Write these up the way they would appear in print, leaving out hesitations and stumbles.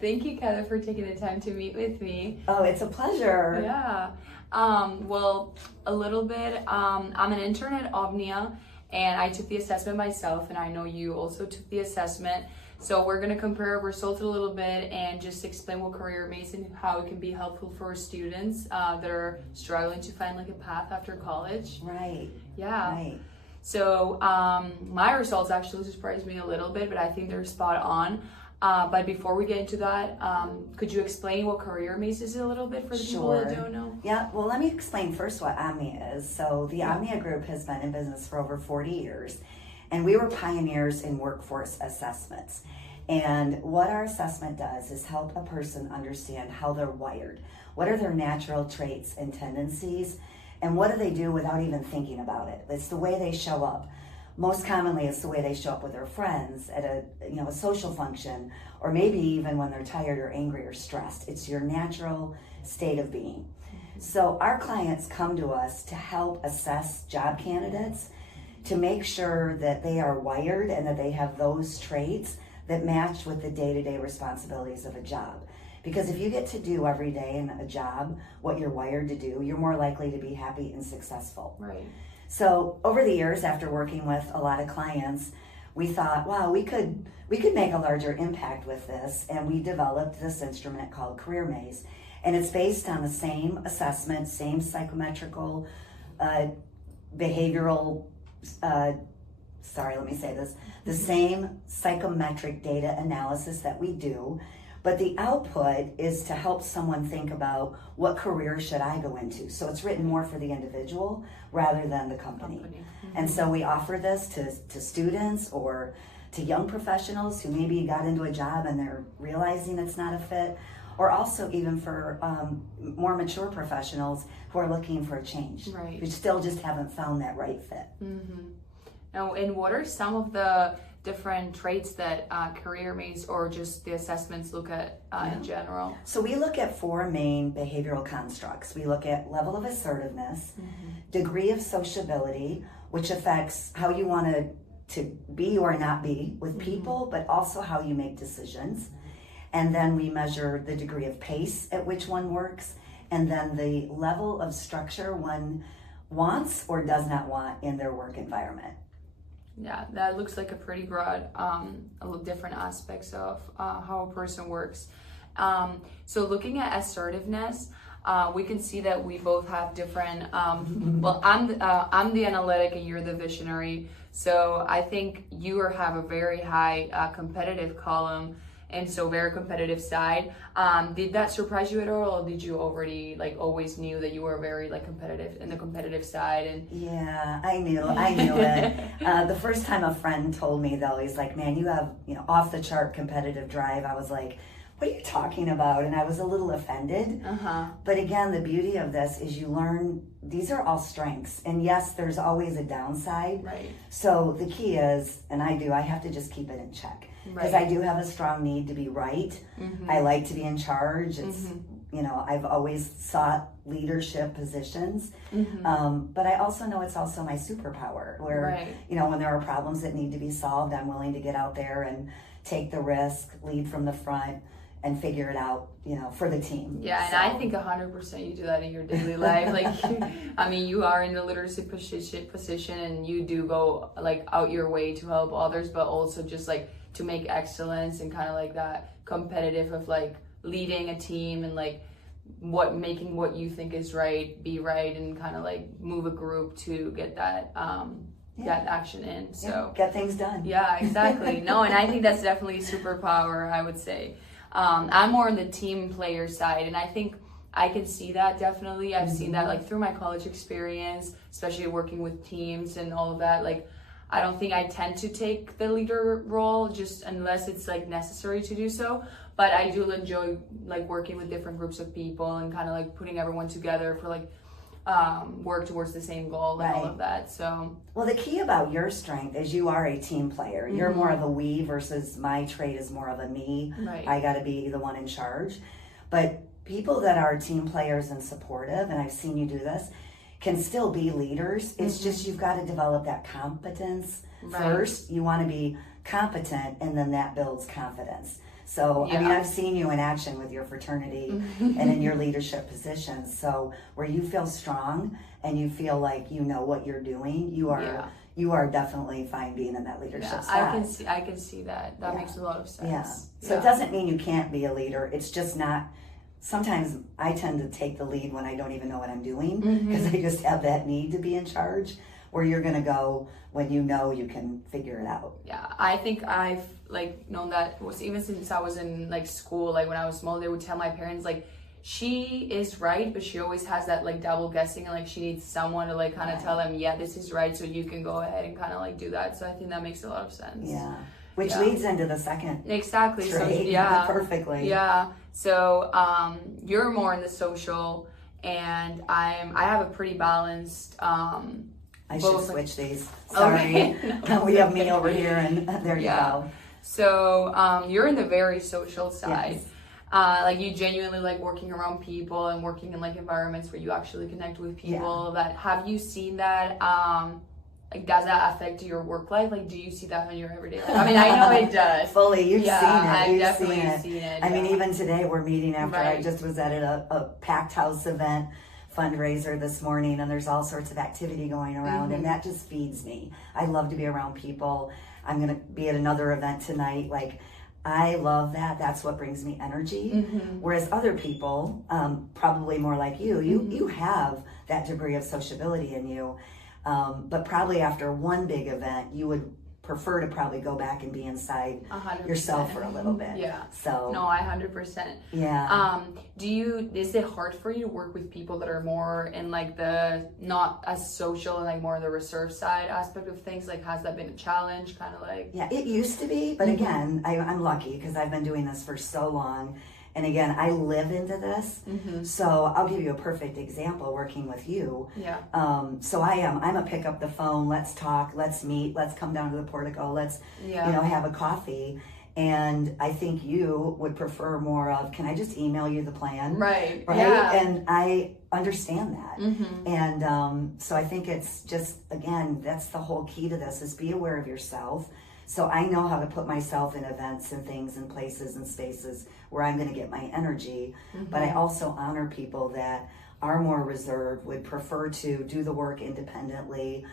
Thank you, Keather, for taking the time to meet with me. Oh, it's a pleasure. Yeah. Well, a little bit. I'm an intern at Omnia, and I took the assessment myself, and I know you also took the assessment. So we're going to compare our results a little bit and just explain what CareerMaze and how it can be helpful for students that are struggling to find like a path after college. Right. Yeah. Right. So my results actually surprised me a little bit, but I think they're spot on. But before we get into that, could you explain what CareerMaze is a little bit for the people that don't know? Yeah, well, let me explain first what Omnia is. So the Omnia Group has been in business for over 40 years, and we were pioneers in workforce assessments. And what our assessment does is help a person understand how they're wired. What are their natural traits and tendencies, and what do they do without even thinking about it? It's the way they show up. Most commonly, it's the way they show up with their friends at a social function, or maybe even when they're tired or angry or stressed. It's your natural state of being. So our clients come to us to help assess job candidates to make sure that they are wired and that they have those traits that match with the day-to-day responsibilities of a job. Because if you get to do every day in a job what you're wired to do, you're more likely to be happy and successful. Right. So over the years, after working with a lot of clients, we thought, wow, we could make a larger impact with this, and we developed this instrument called CareerMaze. And it's based on the same assessment, same psychometrical, behavioral, the same psychometric data analysis that we do, but the output is to help someone think about what career should I go into. So it's written more for the individual rather than the company. Mm-hmm. And so we offer this to students or to young professionals who maybe got into a job and they're realizing it's not a fit, or also even for more mature professionals who are looking for a change, right, who still just haven't found that right fit. Mm-hmm. Now, and what are some of the different traits that CareerMaze or just the assessments look at in general? So we look at 4 main behavioral constructs. We look at level of assertiveness, mm-hmm, degree of sociability, which affects how you want to be or not be with people, mm-hmm, but also how you make decisions. And then we measure the degree of pace at which one works, and then the level of structure one wants or does not want in their work environment. Yeah, that looks like a pretty broad, different aspects of how a person works. So looking at assertiveness, we can see that we both have different, well, I'm the analytic and you're the visionary. So I think you have a very high competitive column, and so very competitive side. Did that surprise you at all, or did you already always knew that you were very competitive in the competitive side? And yeah, I knew it. The first time a friend told me though, he's like, "Man, you have off the chart competitive drive." I was like, "What are you talking about?" And I was a little offended. But again, the beauty of this is you learn these are all strengths, and yes, there's always a downside. Right. So the key is, and I have to just keep it in check. Because I do have a strong need to be right. Mm-hmm. I like to be in charge. It's, I've always sought leadership positions. Mm-hmm. But I also know it's also my superpower where, when there are problems that need to be solved, I'm willing to get out there and take the risk, lead from the front, and figure it out, for the team. Yeah, and I think 100% you do that in your daily life. You are in the leadership position and you do go out your way to help others, but also just to make excellence and kind of that competitive of leading a team and making what you think is right be right, and kind of move a group to get that that action in. So get things done. Yeah, exactly. No, and I think that's definitely a superpower, I would say. I'm more on the team player side, and I think I can see that definitely. I've seen that through my college experience, especially working with teams and all of that. I don't think I tend to take the leader role just unless it's necessary to do so. But I do enjoy working with different groups of people and kind of putting everyone together for work towards the same goal and all of that. So well, the key about your strength is you are a team player. Mm-hmm. You're more of a we versus my trait is more of a me. Right. I got to be the one in charge. But people that are team players and supportive, and I've seen you do this, can still be leaders. It's just you've got to develop that competence first. You want to be competent, and then that builds confidence. So, I mean, Yeah. I've seen you in action with your fraternity and in your leadership positions. So, where you feel strong and you feel like you know what you're doing, you are definitely fine being in that leadership Yeah, spot. I can see that. That makes a lot of sense. Yeah. So it doesn't mean you can't be a leader. It's just not. Sometimes I tend to take the lead when I don't even know what I'm doing because I just have that need to be in charge. Where you're gonna go when you know you can figure it out. Yeah, I think I've like known that was even since I was in like school. Like when I was small, they would tell my parents like, she is right, but she always has that like double guessing, and like she needs someone to like kind of tell them, yeah, this is right, so you can go ahead and kind of like do that. So I think that makes a lot of sense. Yeah, which leads into the second exactly. trait. So yeah, perfectly. Yeah. So you're more in the social, and I have a pretty balanced. I should switch these. Sorry, Okay. we have me over here, and there you go. So you're in the very social side. Yes. Like you genuinely like working around people and working in like environments where you actually connect with people. That have you seen that? Like does that affect your work life? Like do you see that in your everyday life? I mean, I know it does. Fully, you've seen it. I've definitely seen it. I mean, even today we're meeting after I Right. just was at a packed house event fundraiser this morning, and there's all sorts of activity going around, and that just feeds me. I love to be around people. I'm gonna be at another event tonight. Like, I love that. That's what brings me energy. Whereas other people, probably more like you have that degree of sociability in you, but probably after one big event, you would prefer to probably go back and be inside 100%. yourself for a little bit. Yeah. So no, I 100%. Yeah. Is it hard for you to work with people that are more in like the not as social and like more the reserved side aspect of things? Like has that been a challenge? Kind of like Yeah, it used to be, but again, I'm lucky because I've been doing this for so long. And again, I live into this. So I'll give you a perfect example working with you. Yeah. So I'm a pick up the phone, let's talk, let's meet, let's come down to the portico, let's, have a coffee. And I think you would prefer more of, can I just email you the plan? Right. Right. Yeah. And I understand that. And so I think it's just, again, that's the whole key to this is be aware of yourself. So I know how to put myself in events and things and places and spaces where I'm going to get my energy. But I also honor people that are more reserved, would prefer to do the work independently,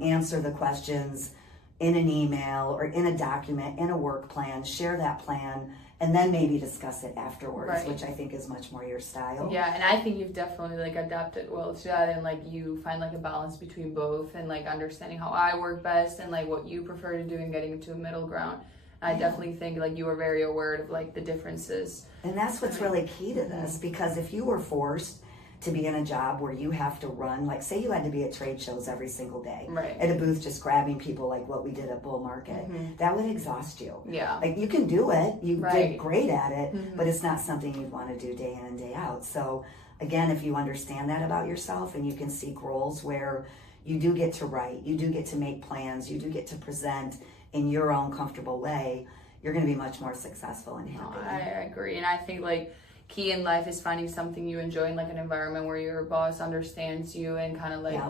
answer the questions in an email or in a document, in a work plan, share that plan, and then maybe discuss it afterwards, Right. which I think is much more your style. Yeah, and I think you've definitely like adapted well to that, and like you find like a balance between both, and like understanding how I work best and like what you prefer to do and getting into a middle ground. I definitely think like you were very aware of like the differences. And that's what's really key to this, because if you were forced to be in a job where you have to run, like say you had to be at trade shows every single day, Right. at a booth just grabbing people like what we did at Bull Market, that would exhaust you. Yeah. Like you can do it, you Right. did great at it, but it's not something you'd want to do day in and day out. So again, if you understand that about yourself and you can seek roles where you do get to write, you do get to make plans, you do get to present in your own comfortable way, you're going to be much more successful and happy. I agree, and I think like key in life is finding something you enjoy in like an environment where your boss understands you and kind of like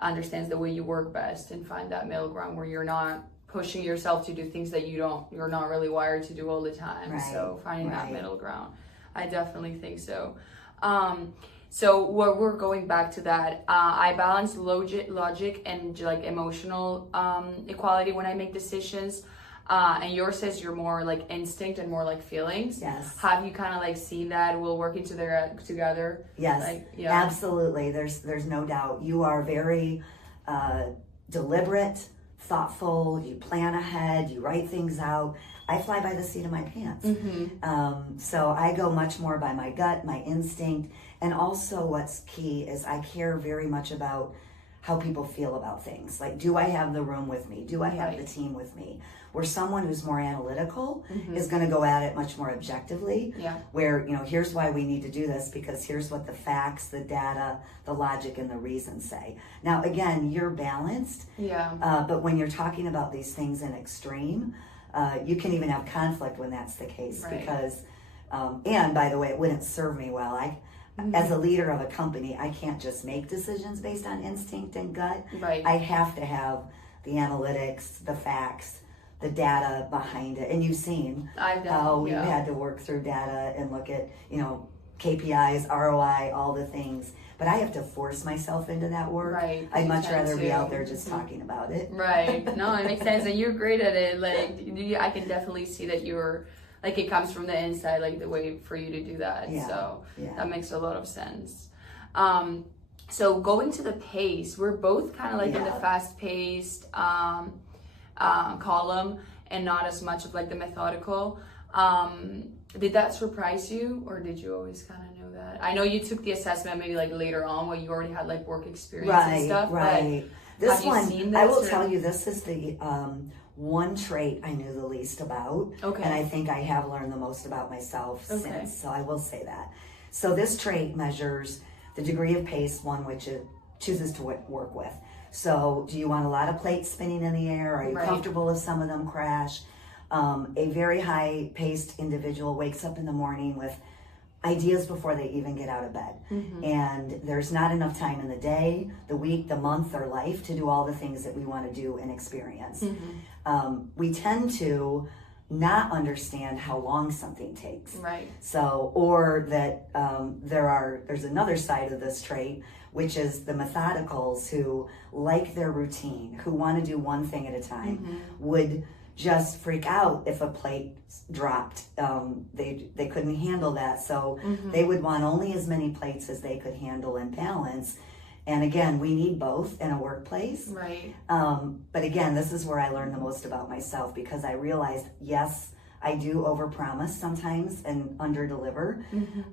understands the way you work best, and find that middle ground where you're not pushing yourself to do things that you're not really wired to do all the time. Right. So finding that middle ground, I definitely think so. So we're going back to that. I balance logic and like emotional equality when I make decisions. And yours says you're more like instinct and more like feelings. Yes. Have you kind of like seen that we'll working together? Yes, Like, absolutely. There's no doubt. You are very deliberate, thoughtful. You plan ahead. You write things out. I fly by the seat of my pants. So I go much more by my gut, my instinct. And also what's key is I care very much about how people feel about things. Like, do I have the room with me? Do I have the team with me? Where someone who's more analytical is going to go at it much more objectively. Yeah. Where, here's why we need to do this, because here's what the facts, the data, the logic, and the reasons say. Now, again, you're balanced. Yeah. But when you're talking about these things in extreme, you can even have conflict when that's the case. Right. Because, and by the way, it wouldn't serve me well. As a leader of a company, I can't just make decisions based on instinct and gut. Right. I have to have the analytics, the facts, the data behind it. And you've seen how we've had to work through data and look at, you know, KPIs, ROI, all the things. But I have to force myself into that work. Right. I'd much rather be out there just talking about it. Right. No, it makes sense. And you're great at it. Like, I can definitely see that you're, like, it comes from the inside, like the way for you to do that. Yeah. So that makes a lot of sense. So going to the pace, we're both kind of like in the fast-paced column and not as much of like the methodical. Did that surprise you, or did you always kind of know that? I know you took the assessment maybe like later on when you already had like work experience and stuff. Right. But this one, I will tell you, this is the one trait I knew the least about. Okay. And I think I have learned the most about myself since. So I will say that. So this trait measures the degree of pace one which it chooses to work with. So do you want a lot of plates spinning in the air? Are you comfortable if some of them crash? A very high-paced individual wakes up in the morning with ideas before they even get out of bed. And there's not enough time in the day, the week, the month, or life to do all the things that we want to do and experience. We tend to not understand how long something takes. Right. So, or that there's another side of this trait, which is the methodicals who like their routine, who want to do one thing at a time, would just freak out if a plate dropped. They couldn't handle that, so they would want only as many plates as they could handle and balance. And again, we need both in a workplace. Right. But again, this is where I learned the most about myself, because I realized, yes, I do overpromise sometimes and underdeliver.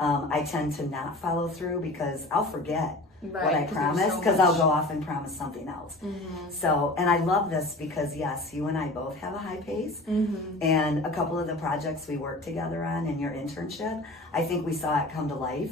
I tend to not follow through because I'll forget what I promised, because I'll go off and promise something else. So, and I love this because yes, you and I both have a high pace, and a couple of the projects we worked together on in your internship, I think we saw it come to life.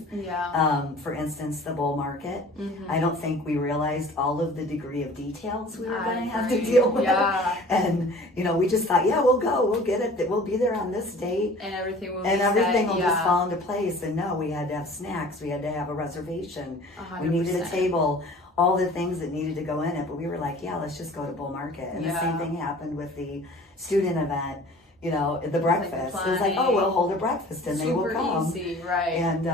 For instance, the bull market. I don't think we realized all of the degree of details we were going to have to deal with. And you know, we just thought, yeah, we'll go, we'll get it, we'll be there on this date, and everything will just fall into place. And no, we had to have snacks, we had to have a reservation, 100%. we needed a table, all the things that needed to go in it. But we were like, yeah, let's just go to bull market. And the same thing happened with the student event. You know, the breakfast. It was like, oh, we'll hold a breakfast and they will come. Easy, right? And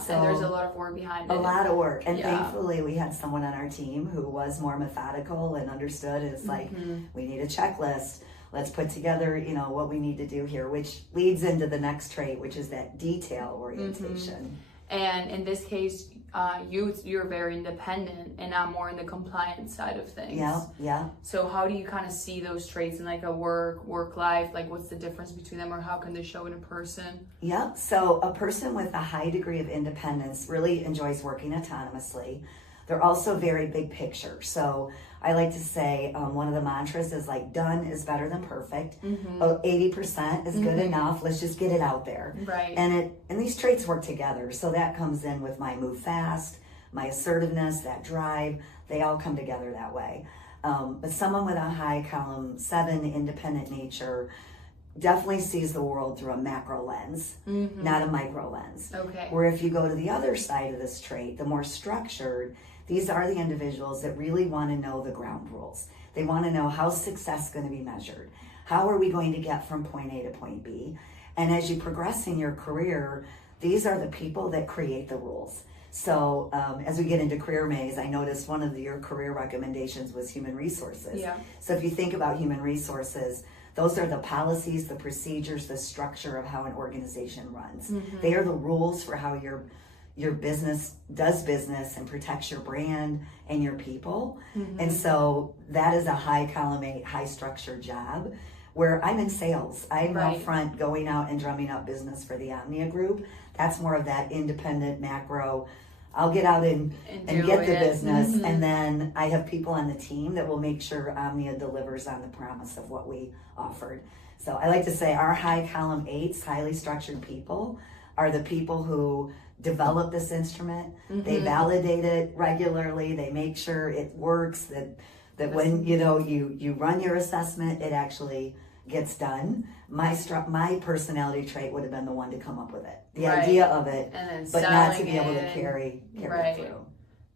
so and there's a lot of work behind it. A lot of work, and thankfully we had someone on our team who was more methodical and understood. It's like, we need a checklist. Let's put together, you know, what we need to do here, which leads into the next trait, which is that detail orientation. And in this case, you're very independent, and I'm more in the compliance side of things. So how do you kind of see those traits in like a work life? Like, what's the difference between them, or how can they show in a person? So a person with a high degree of independence really enjoys working autonomously. They're also very big picture. So I like to say one of the mantras is like, done is better than perfect. 80% is good enough. Let's just get it out there. Right. And these traits work together. So that comes in with my move fast, my assertiveness, that drive. They all come together that way. But someone with a high column 7 independent nature definitely sees the world through a macro lens, not a micro lens. Okay. Where if you go to the other side of this trait, the more structured, these are the individuals that really want to know the ground rules. They want to know, how's success going to be measured? How are we going to get from point A to point B? And as you progress in your career, these are the people that create the rules. So as we get into CareerMaze, I noticed one of your career recommendations was human resources. So if you think about human resources, those are the policies, the procedures, the structure of how an organization runs. They are the rules for how your business does business and protects your brand and your people. And so that is a high column 8, high structured job, where I'm in sales. I'm out front going out and drumming up business for the Omnia Group. That's more of that independent macro. I'll get out and get the business, and then I have people on the team that will make sure Omnia delivers on the promise of what we offered. So I like to say our high column 8s, highly structured people, are the people who develop this instrument. They validate it regularly. They make sure it works, that when you run your assessment, it actually gets done. My personality trait would have been the one to come up with it, the idea of it, but not to be able to carry it through.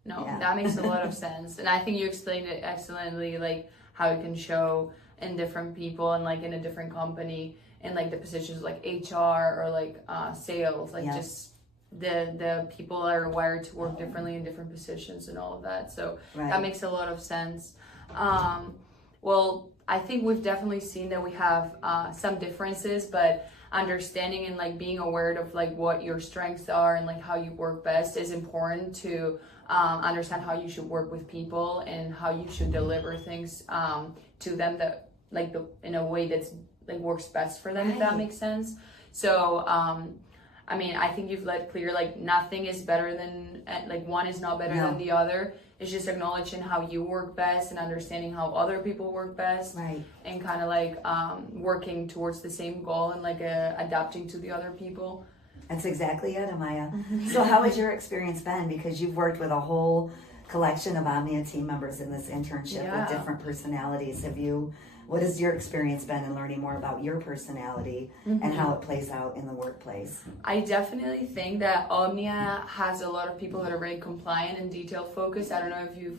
No, that makes a lot of sense. And I think you explained it excellently, like how it can show in different people and like in a different company and like the positions like HR or like sales, like just the people are wired to work differently in different positions and all of that. So that makes a lot of sense. Well, I think we've definitely seen that we have some differences, but understanding and like being aware of like what your strengths are and like how you work best is important to understand how you should work with people and how you should deliver things to them that like in a way that's like works best for them, if that makes sense. So I mean, I think you've let clear like nothing is better than like one is not better than the other. It's just acknowledging how you work best and understanding how other people work best, and kind of like working towards the same goal and like adapting to the other people. That's exactly it, Amaia. So how has your experience been? Because you've worked with a whole collection of Omnia team members in this internship with different personalities. What has your experience been in learning more about your personality and how it plays out in the workplace? I definitely think that Omnia has a lot of people that are very compliant and detail focused. I don't know if you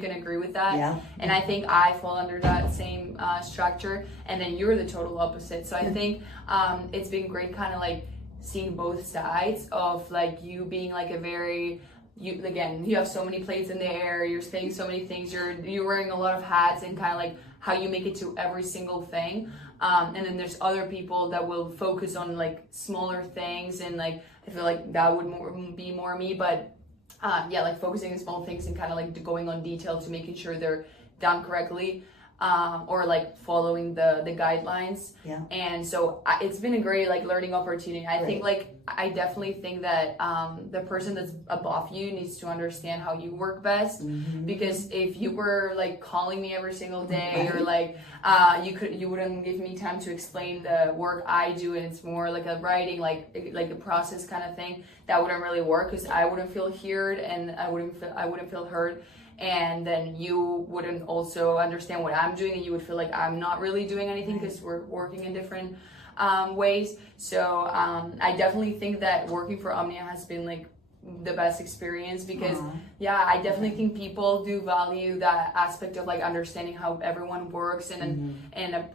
can agree with that. And I think I fall under that same structure, and then you're the total opposite. So I think it's been great kind of like seeing both sides of like you being like a very you have so many plates in the air, you're saying so many things, you're wearing a lot of hats, and kind of like how you make it to every single thing. And then there's other people that will focus on like smaller things, and like I feel like that would be more me, but like focusing on small things and kind of like going on detail to making sure they're done correctly. Or like following the guidelines. And so it's been a great like learning opportunity. I think like I definitely think that the person that's above you needs to understand how you work best, because if you were like calling me every single day or like you wouldn't give me time to explain the work I do, and it's more like a writing like a process kind of thing, that wouldn't really work, because I wouldn't feel heard and I wouldn't feel heard. And then you wouldn't also understand what I'm doing, and you would feel like I'm not really doing anything because we're working in different ways. So I definitely think that working for Omnia has been like the best experience, because I definitely think people do value that aspect of like understanding how everyone works and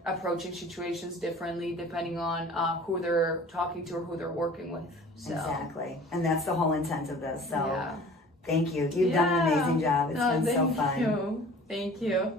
approaching situations differently depending on who they're talking to or who they're working with. So. Exactly, and that's the whole intent of this. So. Thank you. You've done an amazing job. It's been so fun. Thank you.